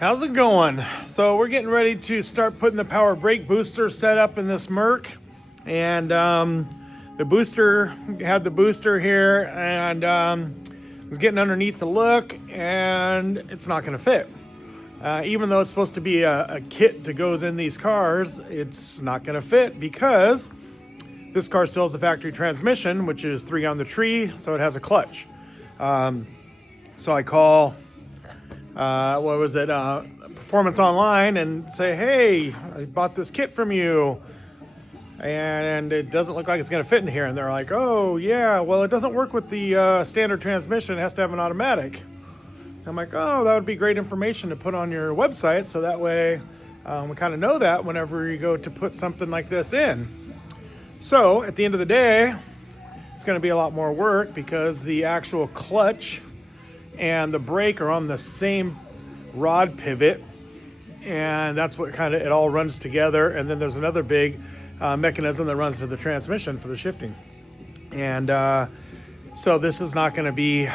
How's it going? So we're getting ready to start putting the power brake booster set up in this Merc, and the booster had the booster here, and was getting underneath the look, and it's not going to fit. Even though it's supposed to be a kit that goes in these cars, it's not going to fit because this car still has a factory transmission, which is 3 on the tree, so it has a clutch. So I call Performance Online and say, hey, I bought this kit from you and it doesn't look like it's going to fit in here. And they're like, oh yeah, well, it doesn't work with the standard transmission. It has to have an automatic. I'm like, oh, that would be great information to put on your website, so that way we kind of know that whenever you go to put something like this in. So at the end of the day, it's going to be a lot more work because the actual clutch and the brake are on the same rod pivot, and that's what kind of it all runs together. And then there's another big mechanism that runs to the transmission for the shifting. And so this is not going to be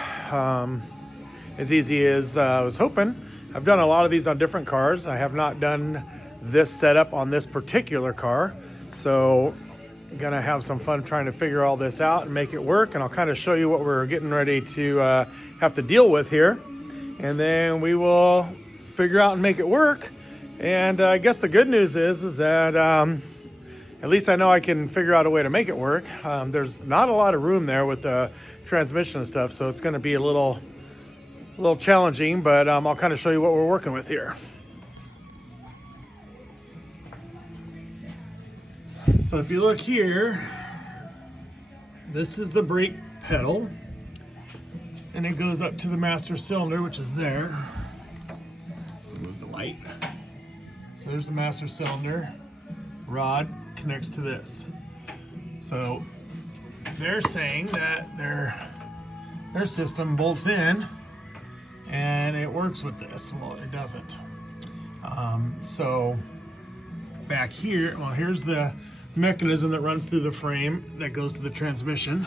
as easy as I was hoping. I've done a lot of these on different cars. I have not done this setup on this particular car. So I'm gonna have some fun trying to figure all this out and make it work. And I'll kind of show you what we're getting ready to have to deal with here. And then we will figure out and make it work. And I guess the good news is that at least I know I can figure out a way to make it work. There's not a lot of room there with the transmission and stuff, so it's gonna be a little challenging, but I'll kind of show you what we're working with here. So if you look here, this is the brake pedal, and it goes up to the master cylinder, which is there. Move the light. So there's the master cylinder. Rod connects to this. So they're saying that their system bolts in and it works with this. Well, it doesn't. So back here, well, here's the mechanism that runs through the frame that goes to the transmission,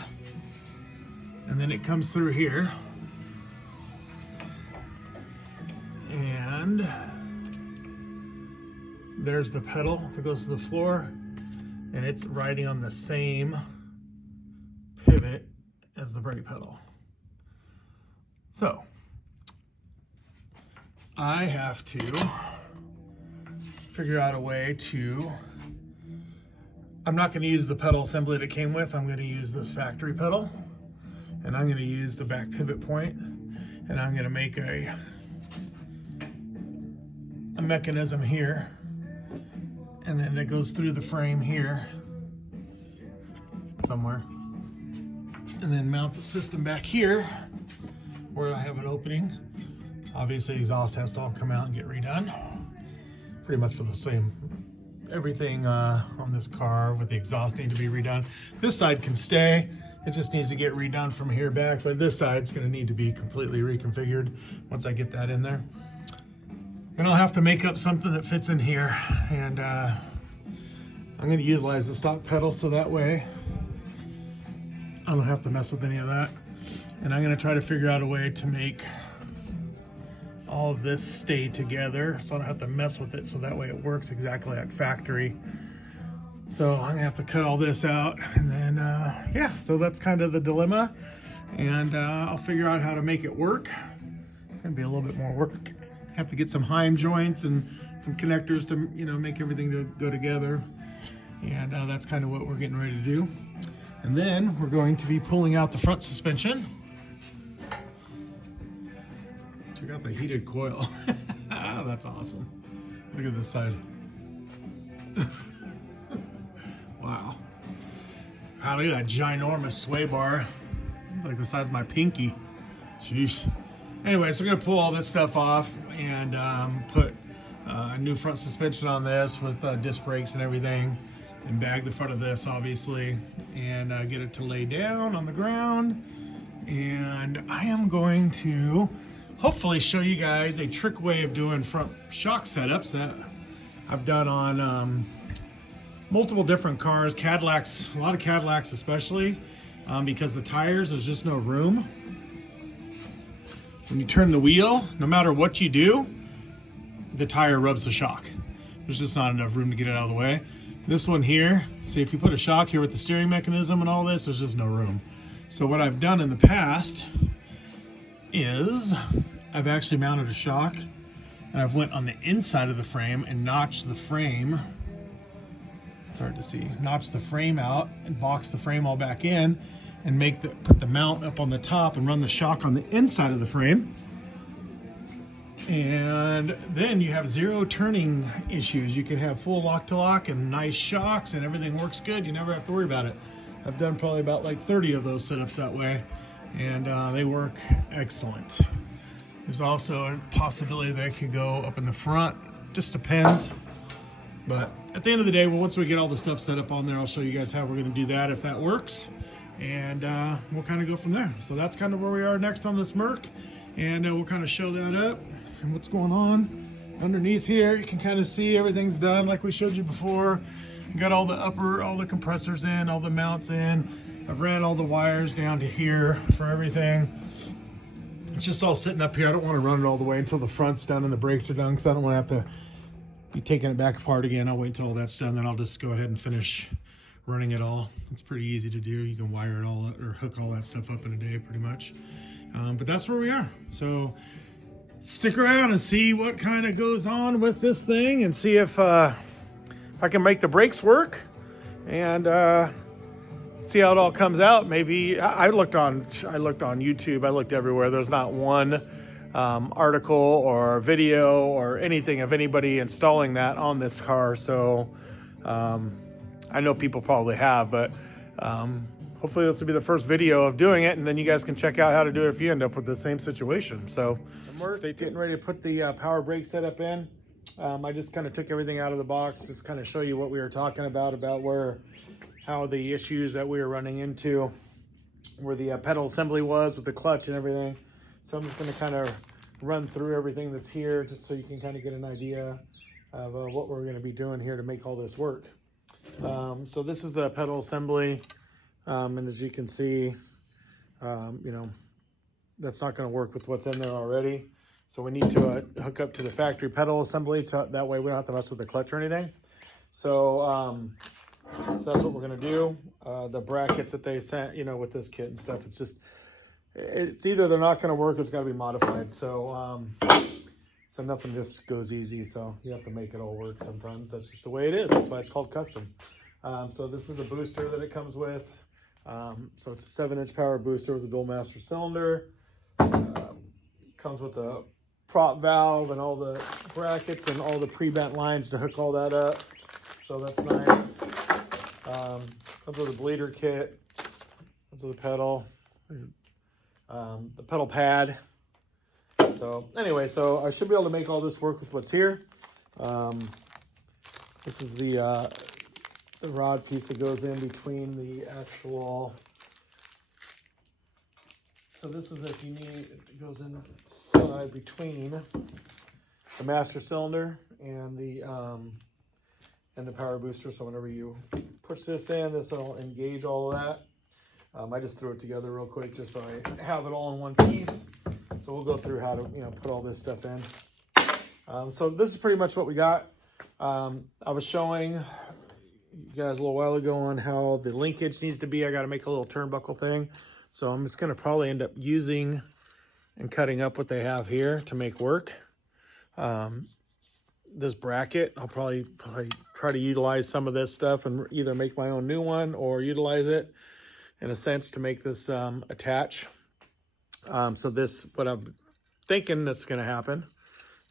and then it comes through here, and there's the pedal that goes to the floor, and it's riding on the same pivot as the brake pedal. So I have to figure out a way to, I'm not going to use the pedal assembly that it came with. I'm going to use this factory pedal, and I'm going to use the back pivot point, and I'm going to make a mechanism here, and then that goes through the frame here somewhere, and then mount the system back here where I have an opening. Obviously, exhaust has to all come out and get redone. Pretty much for the same, everything on this car with the exhaust need to be redone. This side can stay. It just needs to get redone from here back, but this side's gonna need to be completely reconfigured once I get that in there. And I'll have to make up something that fits in here. And I'm gonna utilize the stock pedal so that way I don't have to mess with any of that. And I'm gonna try to figure out a way to make all of this stay together so I don't have to mess with it, so that way it works exactly like factory. So I'm gonna have to cut all this out, and then yeah, so that's kind of the dilemma, and I'll figure out how to make it work. It's gonna be a little bit more work. Have to get some Heim joints and some connectors to, make everything to go together, and that's kind of what we're getting ready to do. And then we're going to be pulling out the front suspension. Check out the heated coil. That's awesome. Look at this side. Wow. Wow, look at that ginormous sway bar. It's like the size of my pinky. Jeez. Anyway, so we're gonna pull all this stuff off and put a new front suspension on this with disc brakes and everything, and bag the front of this, obviously, and get it to lay down on the ground. And I am going to hopefully show you guys a trick way of doing front shock setups that I've done on multiple different cars, Cadillacs, a lot of Cadillacs especially, because the tires, there's just no room. When you turn the wheel, no matter what you do, the tire rubs the shock. There's just not enough room to get it out of the way. This one here, see, if you put a shock here with the steering mechanism and all this, there's just no room. So what I've done in the past is I've actually mounted a shock, and I've went on the inside of the frame and notched the frame. It's hard to see. Notch the frame out and box the frame all back in, and put the mount up on the top and run the shock on the inside of the frame. And then you have zero turning issues. You can have full lock to lock and nice shocks, and everything works good. You never have to worry about it. I've done probably about like 30 of those setups that way, and they work excellent. There's also a possibility they could go up in the front. Just depends. But at the end of the day, well, once we get all the stuff set up on there, I'll show you guys how we're going to do that if that works. And we'll kind of go from there. So that's kind of where we are next on this Merc. And we'll kind of show that up and what's going on underneath here. You can kind of see everything's done like we showed you before. We got all the compressors in, all the mounts in. I've ran all the wires down to here for everything. It's just all sitting up here. I don't want to run it all the way until the front's done and the brakes are done, because I don't want to have to be taking it back apart again. I'll wait until all that's done, then I'll just go ahead and finish running it all. It's pretty easy to do. You can wire it all up or hook all that stuff up in a day pretty much. But that's where we are. So stick around and see what kind of goes on with this thing, and see if I can make the brakes work, and see how it all comes out. Maybe I looked on YouTube. I looked everywhere. There's not one article or video or anything of anybody installing that on this car. So I know people probably have, but hopefully this will be the first video of doing it, and then you guys can check out how to do it if you end up with the same situation. So stay tuned, ready to put the power brake setup in. I just kind of took everything out of the box, just kind of show you what we were talking about how the issues that we were running into, where the pedal assembly was with the clutch and everything. So I'm just going to kind of run through everything that's here, just so you can kind of get an idea of what we're going to be doing here to make all this work. So this is the pedal assembly, and as you can see, you know, that's not going to work with what's in there already. So we need to hook up to the factory pedal assembly, so that way we don't have to mess with the clutch or anything. So, so that's what we're going to do. The brackets that they sent, you know, with this kit and stuff, it's either they're not going to work or it's got to be modified. So, so nothing just goes easy. So you have to make it all work sometimes. That's just the way it is. That's why it's called custom. So this is the booster that it comes with. So it's a 7-inch power booster with a dual master cylinder. Comes with a prop valve and all the brackets and all the pre-bent lines to hook all that up. So that's nice. Comes with a bleeder kit. Comes with a pedal. The pedal pad. So anyway, so I should be able to make all this work with what's here. This is the rod piece that goes in between the actual. So this is, if you need, it goes inside between the master cylinder and the power booster. So whenever you push this in, this will engage all of that. I just threw it together real quick just so I have it all in one piece. So we'll go through how to, you know, put all this stuff in. So this is pretty much what we got. I was showing you guys a little while ago on how the linkage needs to be. I got to make a little turnbuckle thing. So I'm just going to probably end up using and cutting up what they have here to make work. This bracket, I'll probably try to utilize some of this stuff and either make my own new one or utilize it in a sense to make this attach. So this, what I'm thinking that's going to happen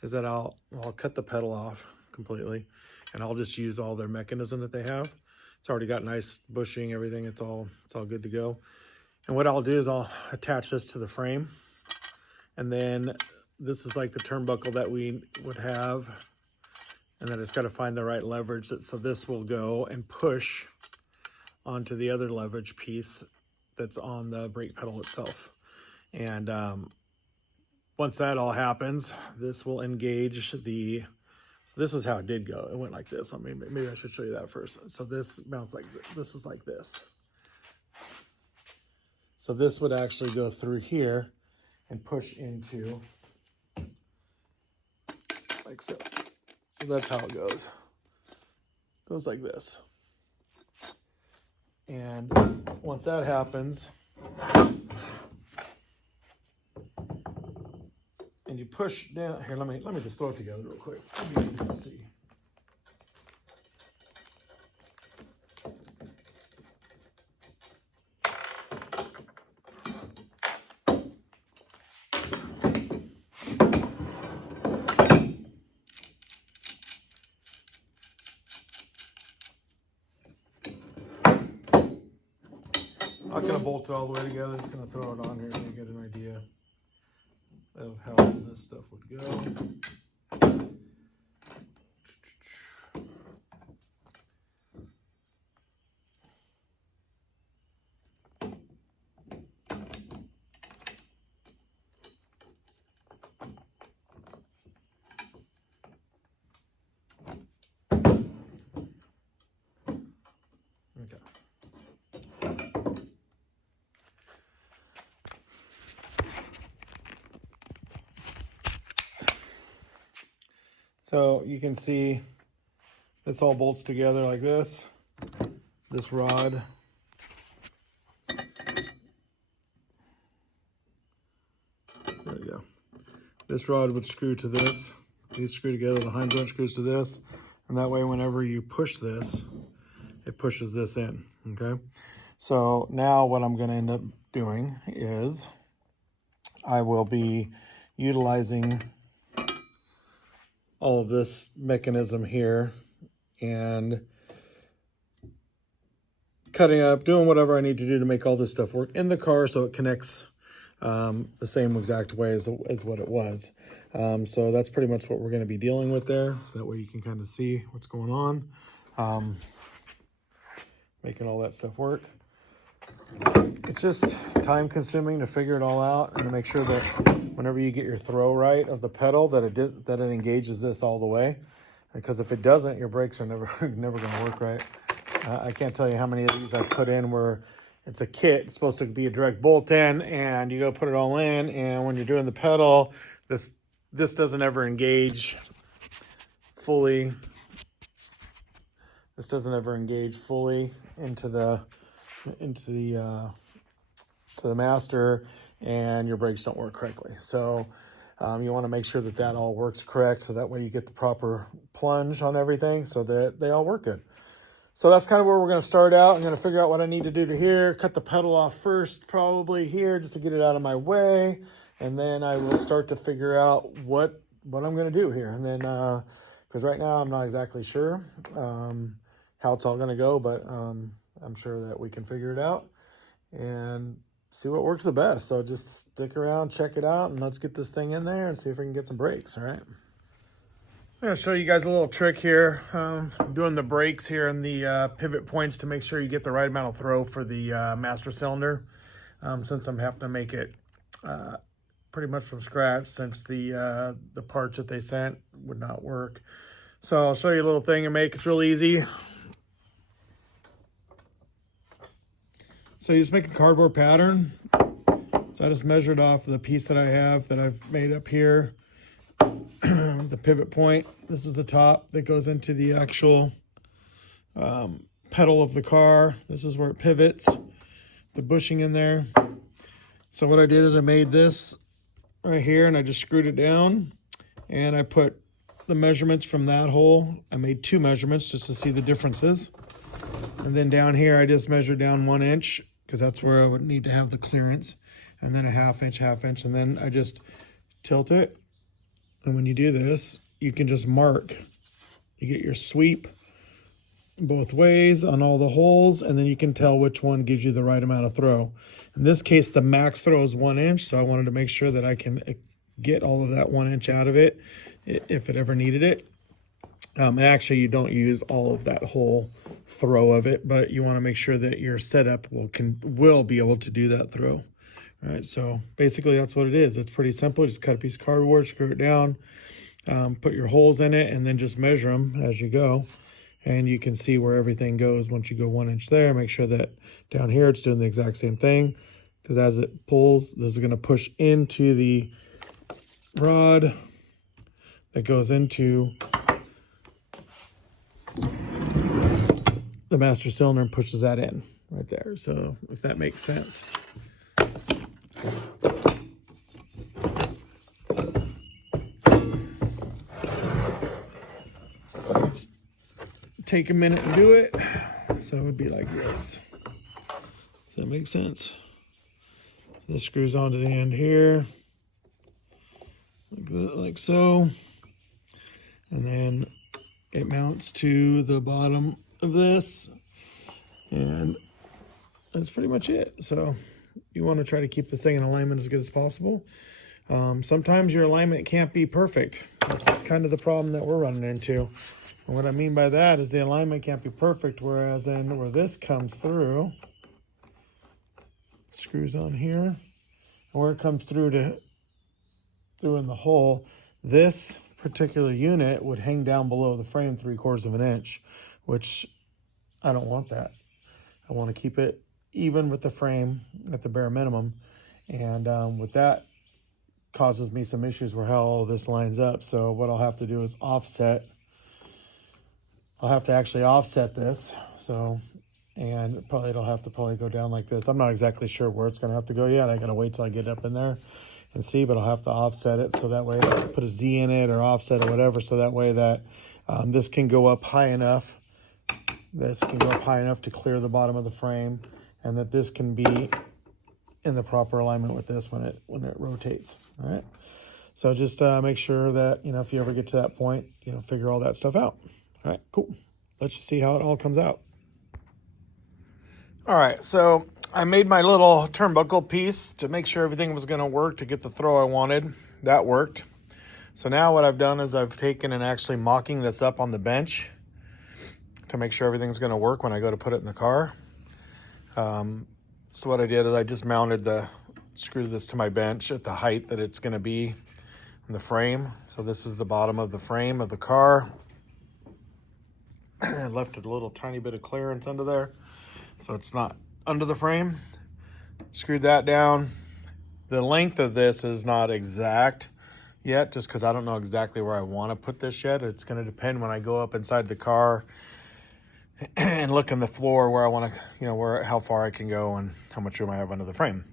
is that I'll cut the pedal off completely, and I'll just use all their mechanism that they have. It's already got nice bushing, everything. It's all good to go. And what I'll do is I'll attach this to the frame, and then this is like the turnbuckle that we would have, and then it's got to find the right leverage. So this will go and push onto the other leverage piece that's on the brake pedal itself. And once that all happens, this will engage the, so this is how it did go. It went like this. I mean, maybe I should show you that first. So this mounts like this. This is like this. So this would actually go through here and push into like so. So that's how it goes. Goes like this. And once that happens, and you push down here, let me just throw it together real quick. It'll be easy to see. I'm not going to bolt it all the way together, just going to throw it on here so you get an idea of how this stuff would go. So you can see this all bolts together like this. This rod. There we go. This rod would screw to this. These screw together, the hind joint screws to this. And that way whenever you push this, it pushes this in, okay? So now what I'm gonna end up doing is I will be utilizing all of this mechanism here and cutting up, doing whatever I need to do to make all this stuff work in the car so it connects the same exact way as what it was. So that's pretty much what we're going to be dealing with there. So that way you can kind of see what's going on. Making all that stuff work. It's just time consuming to figure it all out and to make sure that whenever you get your throw right of the pedal that it engages this all the way, because if it doesn't, your brakes are never going to work right. I can't tell you how many of these I've put in where it's a kit, it's supposed to be a direct bolt in, and you go put it all in, and when you're doing the pedal, this doesn't ever engage fully. This doesn't ever engage fully into the master, and your brakes don't work correctly. So you want to make sure that all works correct, so that way you get the proper plunge on everything so that they all work good. So that's kind of where we're going to start out. I'm going to figure out what I need to do to here, cut the pedal off first, probably here, just to get it out of my way. And then I will start to figure out what I'm going to do here. And then, because right now I'm not exactly sure how it's all going to go, but I'm sure that we can figure it out and see what works the best. So just stick around, check it out, and let's get this thing in there and see if we can get some brakes, all right? I'm going to show you guys a little trick here. I'm doing the brakes here in the pivot points to make sure you get the right amount of throw for the master cylinder. Since I'm having to make it pretty much from scratch, since the parts that they sent would not work. So I'll show you a little thing I make. It's real easy. So you just make a cardboard pattern. So I just measured off the piece that I have that I've made up here. The pivot point, this is the top that goes into the actual pedal of the car. This is where it pivots, the bushing in there. So what I did is I made this right here and I just screwed it down and I put the measurements from that hole. I made 2 measurements just to see the differences. And then down here I just measured down 1 inch because that's where I would need to have the clearance, and then a half inch, and then I just tilt it. And when you do this, you can just mark. You get your sweep both ways on all the holes, and then you can tell which one gives you the right amount of throw. In this case, the max throw is 1 inch, so I wanted to make sure that I can get all of that 1 inch out of it if it ever needed it. And actually, you don't use all of that whole throw of it, but you want to make sure that your setup will be able to do that throw. All right, so basically that's what it is. It's pretty simple. Just cut a piece of cardboard, screw it down, put your holes in it, and then just measure them as you go. And you can see where everything goes once you go 1 inch there. Make sure that down here it's doing the exact same thing, because as it pulls, this is going to push into the rod. that goes into the master cylinder and pushes that in right there. So if that makes sense. Just take a minute and do it. So it would be like this. Does that make sense? So this screws onto the end here, like so. And then it mounts to the bottom of this, and that's pretty much it. So you want to try to keep this thing in alignment as good as possible. Sometimes your alignment can't be perfect. That's kind of the problem that we're running into. And what I mean by that is the alignment can't be perfect, whereas then where this comes through, screws on here, and where it comes through in the hole, this particular unit would hang down below the frame 3/4 of an inch, which I don't want that. I want to keep it even with the frame at the bare minimum. And with that causes me some issues where how all this lines up. So what I'll have to do is offset. I'll have to actually offset this. So, and it'll have to go down like this. I'm not exactly sure where it's going to have to go yet. I got to wait till I get up in there and see, but I'll have to offset it so that way I put a Z in it or offset it, whatever, so that way that this can go up high enough. This can go up high enough to clear the bottom of the frame, and that this can be in the proper alignment with this when it rotates. All right. So just make sure that, if you ever get to that point, figure all that stuff out. All right, cool. Let's just see how it all comes out. All right, so I made my little turnbuckle piece to make sure everything was going to work to get the throw I wanted. That worked. So now what I've done is I've taken and actually mocking this up on the bench to make sure everything's going to work when I go to put it in the car. So what I did is I just screwed this to my bench at the height that it's going to be in the frame. So this is the bottom of the frame of the car. I left a little tiny bit of clearance under there, so it's not under the frame. Screwed that down. The length of this is not exact yet, just because I don't know exactly where I want to put this yet. It's going to depend when I go up inside the car and look in the floor where I want to, how far I can go and how much room I have under the frame.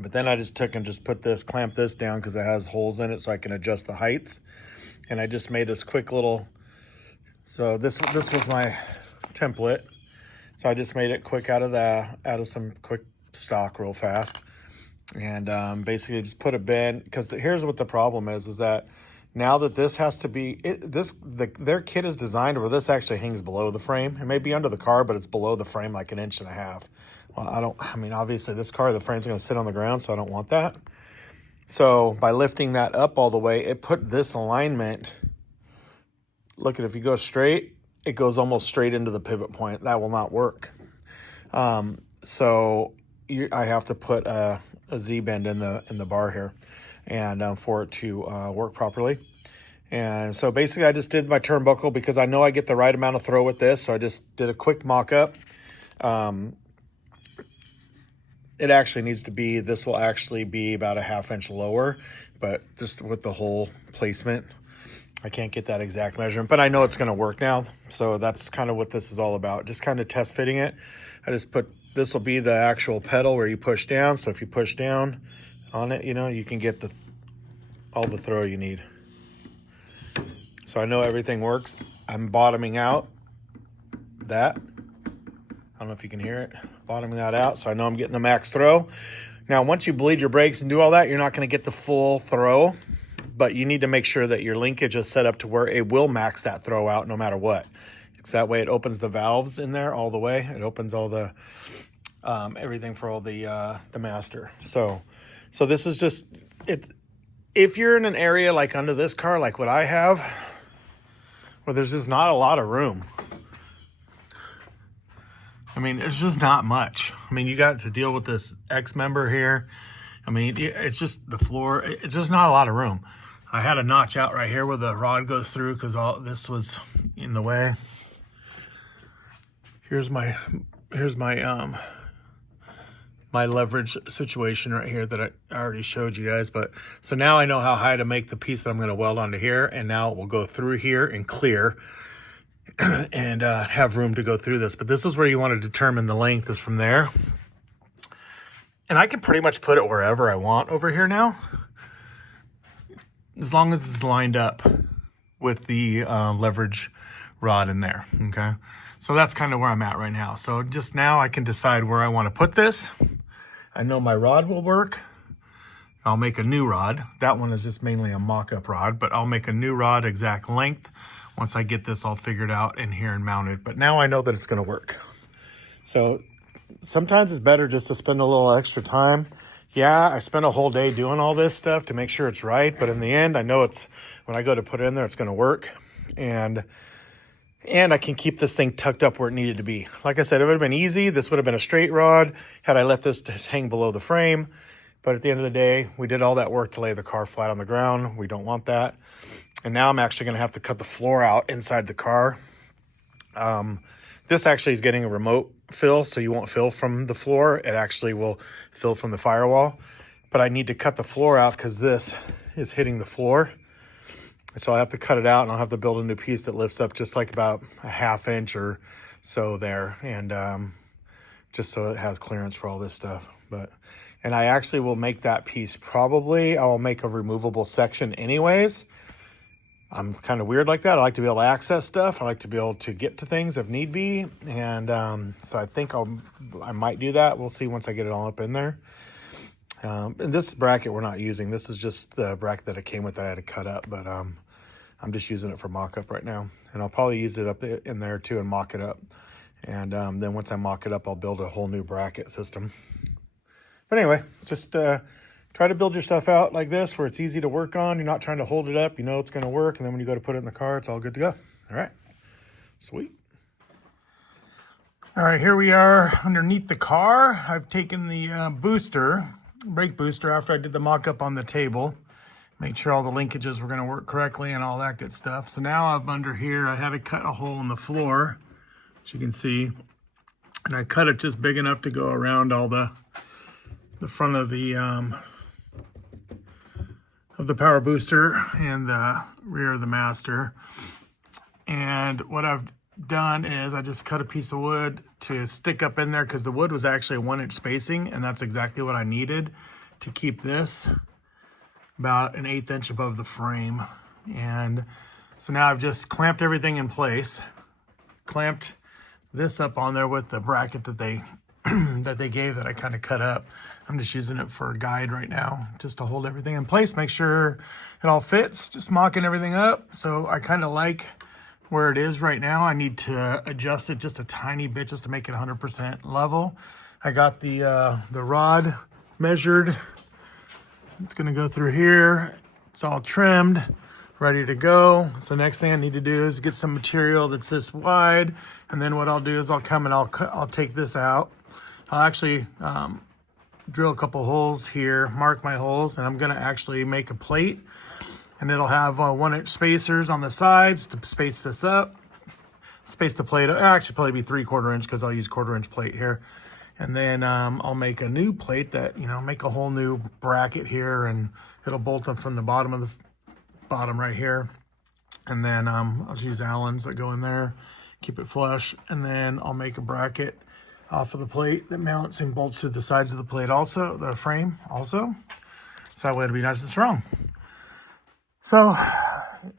But then I just took and just clamped this down because it has holes in it so I can adjust the heights. And I just made this quick little, so this was my template. So I just made it quick out of some quick stock real fast. And basically just put a bend, because here's what the problem is that now that this has to be, their kit is designed where this actually hangs below the frame. It may be under the car, but it's below the frame like 1.5 inches. Well, obviously this car, the frame's going to sit on the ground, so I don't want that. So by lifting that up all the way, it put this alignment, look at, if you go straight, it goes almost straight into the pivot point. That will not work. So I have to put a Z-bend in the bar here, and for it to work properly. And so basically I just did my turnbuckle because I know I get the right amount of throw with this. So I just did a quick mock-up. It actually needs to be, this will actually be about 1/2 inch lower, but just with the whole placement, I can't get that exact measurement, but I know it's going to work now. So that's kind of what this is all about. Just kind of test fitting it. I just put, this will be the actual pedal where you push down. So if you push down on it, you can get all the throw you need. So I know everything works. I'm bottoming out that. I don't know if you can hear it. Bottoming that out, so I know I'm getting the max throw. Now, once you bleed your brakes and do all that, you're not going to get the full throw, but you need to make sure that your linkage is set up to where it will max that throw out no matter what. Because that way it opens the valves in there all the way. It opens all the everything for all the master. So this is just it. If you're in an area like under this car, like what I have, where there's just not a lot of room. There's just not much. You got to deal with this X member here. It's just the floor. It's just not a lot of room. I had a notch out right here where the rod goes through because all this was in the way. Here's my my leverage situation right here that I already showed you guys. But so now I know how high to make the piece that I'm going to weld onto here, and now it will go through here and clear and have room to go through this. But this is where you want to determine the length is from there. And I can pretty much put it wherever I want over here now, as long as it's lined up with the leverage rod in there, okay? So that's kind of where I'm at right now. So just now I can decide where I want to put this. I know my rod will work. I'll make a new rod. That one is just mainly a mock-up rod, but I'll make a new rod exact length once I get this all figured out in here and mounted. But now I know that it's going to work. So sometimes it's better just to spend a little extra time. Yeah, I spent a whole day doing all this stuff to make sure it's right, but in the end, I know it's, when I go to put it in there, it's going to work. And I can keep this thing tucked up where it needed to be. Like I said, it would have been easy. This would have been a straight rod had I let this just hang below the frame. But at the end of the day, we did all that work to lay the car flat on the ground. We don't want that. And now I'm actually going to have to cut the floor out inside the car. This actually is getting a remote fill, so you won't fill from the floor. It actually will fill from the firewall. But I need to cut the floor out because this is hitting the floor. So I'll have to cut it out, and I'll have to build a new piece that lifts up just like about a 1/2 inch or so there. And just so it has clearance for all this stuff. And I actually will make that piece probably, I'll make a removable section anyways. I'm kind of weird like that. I like to be able to access stuff. I like to be able to get to things if need be. And so I think I might do that. We'll see once I get it all up in there. And this bracket we're not using. This is just the bracket that it came with that I had to cut up. But I'm just using it for mock-up right now. And I'll probably use it up in there too and mock it up. And then once I mock it up, I'll build a whole new bracket system. But anyway, just try to build your stuff out like this where it's easy to work on. You're not trying to hold it up. You know it's going to work. And then when you go to put it in the car, it's all good to go. All right. Sweet. All right, here we are underneath the car. I've taken the brake booster after I did the mock-up on the table. Made sure all the linkages were going to work correctly and all that good stuff. So now I'm under here. I had to cut a hole in the floor, as you can see. And I cut it just big enough to go around all the front of the power booster and the rear of the master. And what I've done is I just cut a piece of wood to stick up in there because the wood was actually a 1-inch spacing, and that's exactly what I needed to keep this about an 1/8 inch above the frame. And so now I've just clamped everything in place, clamped this up on there with the bracket that they that they gave that I kind of cut up. I'm just using it for a guide right now, just to hold everything in place, make sure it all fits, just mocking everything up. So I kind of like where it is right now. I need to adjust it just a tiny bit just to make it 100% level. I got the rod measured. It's gonna go through here. It's all trimmed, ready to go. So next thing I need to do is get some material that's this wide. And then what I'll do is I'll come and I'll take this out. I'll actually drill a couple holes here, mark my holes, and I'm gonna actually make a plate, and it'll have 1-inch spacers on the sides to space this up. Space the plate, actually probably be 3/4 inch because I'll use 1/4 inch plate here. And then I'll make a new plate that, make a whole new bracket here, and it'll bolt up from the bottom of the bottom right here. And then I'll just use Allens that go in there, keep it flush. And then I'll make a bracket off of the plate that mounts and bolts to the sides of the plate also, the frame also. So that way it'll be nice and strong. So,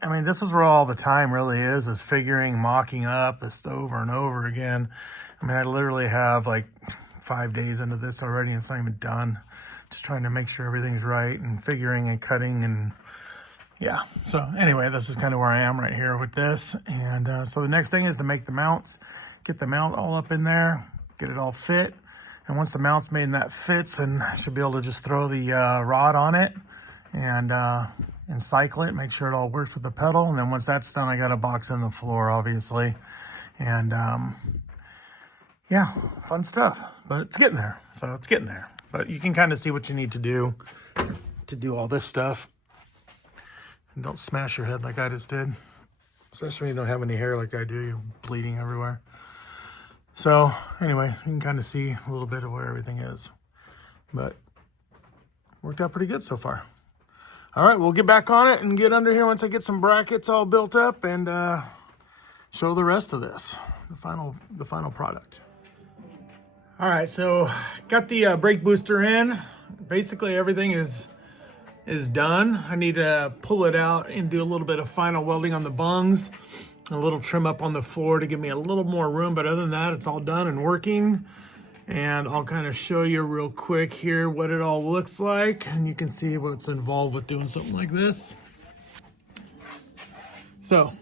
this is where all the time really is figuring, mocking up this over and over again. I literally have like 5 days into this already and it's not even done. Just trying to make sure everything's right and figuring and cutting and yeah. So anyway, this is kind of where I am right here with this. And so the next thing is to make the mounts, get the mount all up in there, get it all fit. And once the mount's made and that fits, then I should be able to just throw the rod on it and cycle it, make sure it all works with the pedal. And then once that's done, I got to box in the floor, obviously. And yeah, fun stuff, but it's getting there. So it's getting there, but you can kind of see what you need to do all this stuff. And don't smash your head like I just did, especially when you don't have any hair like I do. You're bleeding everywhere. So anyway, you can kind of see a little bit of where everything is. but worked out pretty good so far. All right, we'll get back on it and get under here once I get some brackets all built up and show the rest of this, the final product. All right, so got the brake booster in. Basically everything is done. I need to pull it out and do a little bit of final welding on the bungs, a little trim up on the floor to give me a little more room, but other than that, it's all done and working. And I'll kind of show you real quick here what it all looks like, and you can see what's involved with doing something like this. So,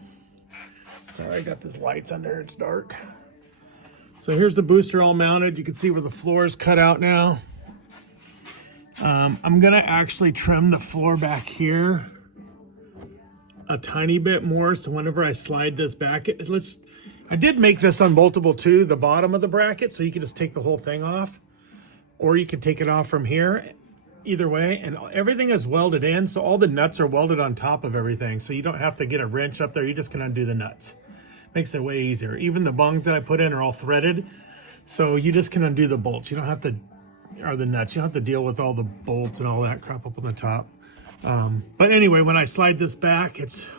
sorry, I got these lights under, it's dark. So here's the booster all mounted. You can see where the floor is cut out now. I'm gonna actually trim the floor back here a tiny bit more, so whenever I slide this back, I did make this unboltable too, the bottom of the bracket, so you can just take the whole thing off, or you can take it off from here, either way, and everything is welded in, so all the nuts are welded on top of everything, so you don't have to get a wrench up there, you just can undo the nuts. Makes it way easier. Even the bungs that I put in are all threaded, so you just can undo the bolts. You don't have to, or the nuts, you don't have to deal with all the bolts and all that crap up on the top. But anyway, when I slide this back, it's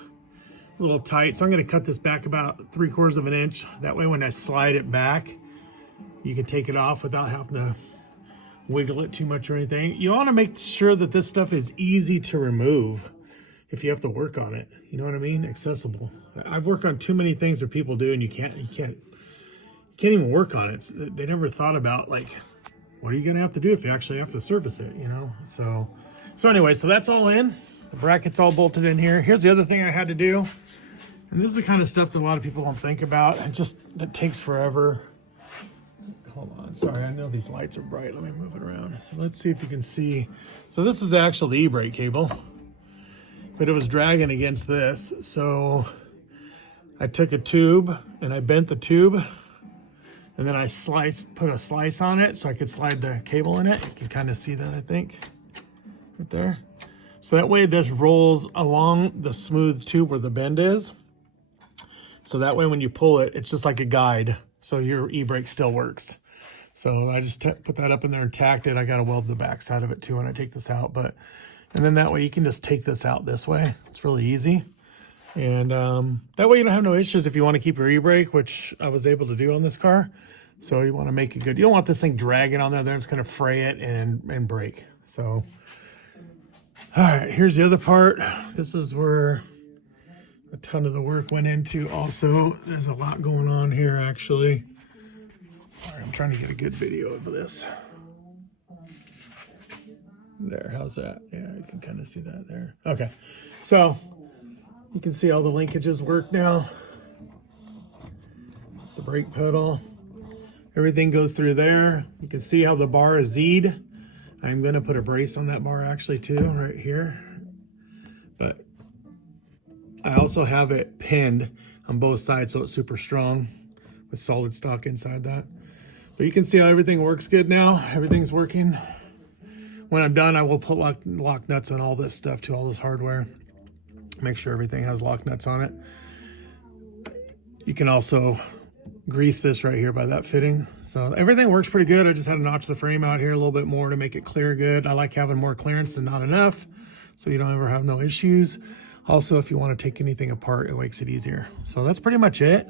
a little tight, so I'm going to cut this back about 3/4 of an inch. That way when I slide it back, you can take it off without having to wiggle it too much or anything. You want to make sure that this stuff is easy to remove if you have to work on it. You know what I mean? Accessible. I've worked on too many things that people do and you can't even work on it. They never thought about, like, what are you going to have to do if you actually have to service it, you know? So anyway, so that's all in. The bracket's all bolted in here. Here's the other thing I had to do. And this is the kind of stuff that a lot of people don't think about. It takes forever. Hold on, sorry, I know these lights are bright. Let me move it around. So let's see if you can see. So this is actually the e-brake cable, but it was dragging against this. So I took a tube and I bent the tube, and then I put a slice on it so I could slide the cable in it. You can kind of see that, I think, right there. So that way this rolls along the smooth tube where the bend is. So that way when you pull it, it's just like a guide. So your e-brake still works. So I just put that up in there and tacked it. I got to weld the back side of it too when I take this out. And then that way you can just take this out this way. It's really easy. And that way you don't have no issues if you want to keep your e-brake, which I was able to do on this car. So you want to make it good. You don't want this thing dragging on there. Then it's going to fray it and break. So, all right, here's the other part. This is where a ton of the work went into also. There's a lot going on here, actually. Sorry, I'm trying to get a good video of this. There, how's that? Yeah, you can kind of see that there. Okay, so you can see all the linkages work now. It's the brake pedal. Everything goes through there. You can see how the bar is Z'd. I'm gonna put a brace on that bar actually too, right here. But I also have it pinned on both sides so it's super strong with solid stock inside that. But you can see how everything works good now. Everything's working. When I'm done, I will put lock nuts on all this stuff too, all this hardware. Make sure everything has lock nuts on it. You can also grease this right here by that fitting. So everything works pretty good. I just had to notch the frame out here a little bit more to make it clear good. I like having more clearance than not enough, so you don't ever have no issues. Also, if you want to take anything apart, it makes it easier. So that's pretty much it.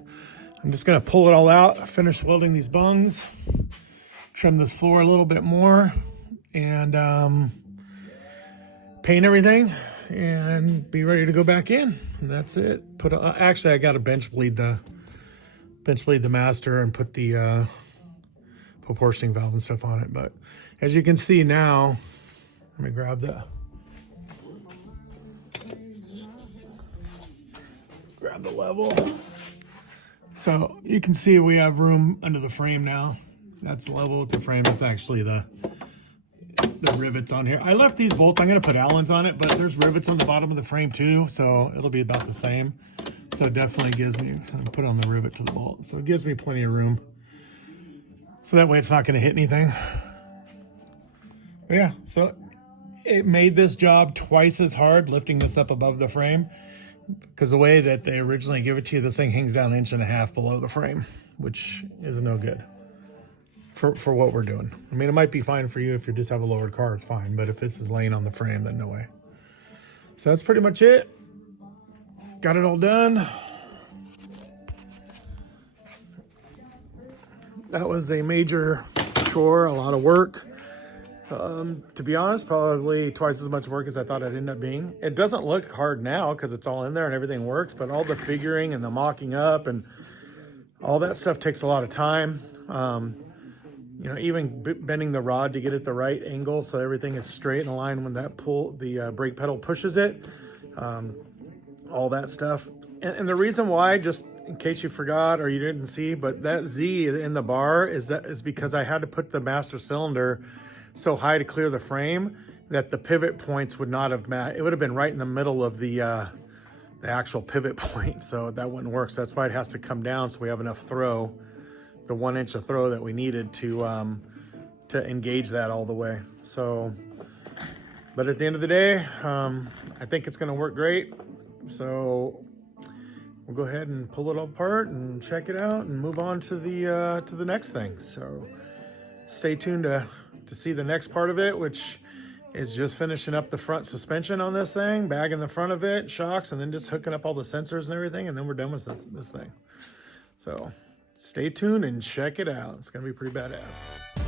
I'm just going to pull it all out, finish welding these bungs, trim this floor a little bit more, and paint everything and be ready to go back in. And that's it. Actually, I got to bench bleed the master and put the proportioning valve and stuff on it. But as you can see now, let me grab the level. So you can see we have room under the frame now. That's level with the frame. It's actually the rivets on here. I left these bolts. I'm going to put Allens on it, but there's rivets on the bottom of the frame too, so it'll be about the same. So it definitely gives me, put on the rivet to the bolt. So it gives me plenty of room. So that way it's not going to hit anything. But yeah, so it made this job twice as hard lifting this up above the frame, because the way that they originally give it to you, this thing hangs down 1.5 inches below the frame, which is no good. for what we're doing. I mean, it might be fine for you if you just have a lowered car, it's fine. But if this is laying on the frame, then no way. So that's pretty much it. Got it all done. That was a major chore, a lot of work. To be honest, probably twice as much work as I thought it'd end up being. It doesn't look hard now because it's all in there and everything works, but all the figuring and the mocking up and all that stuff takes a lot of time. You know, even bending the rod to get it the right angle so everything is straight in line when that the brake pedal pushes it. All that stuff. And the reason why, just in case you forgot or you didn't see, but that Z in the bar is because I had to put the master cylinder so high to clear the frame that the pivot points would not have met. It would have been right in the middle of the actual pivot point, so that wouldn't work. So that's why it has to come down so we have enough throw, the 1 inch of throw that we needed to engage that all the way. So, but at the end of the day, I think it's going to work great. So we'll go ahead and pull it all apart and check it out and move on to the next thing. So stay tuned to see the next part of it, which is just finishing up the front suspension on this thing, bagging the front of it, shocks, and then just hooking up all the sensors and everything, and then we're done with this thing. So stay tuned and check it out. It's gonna be pretty badass.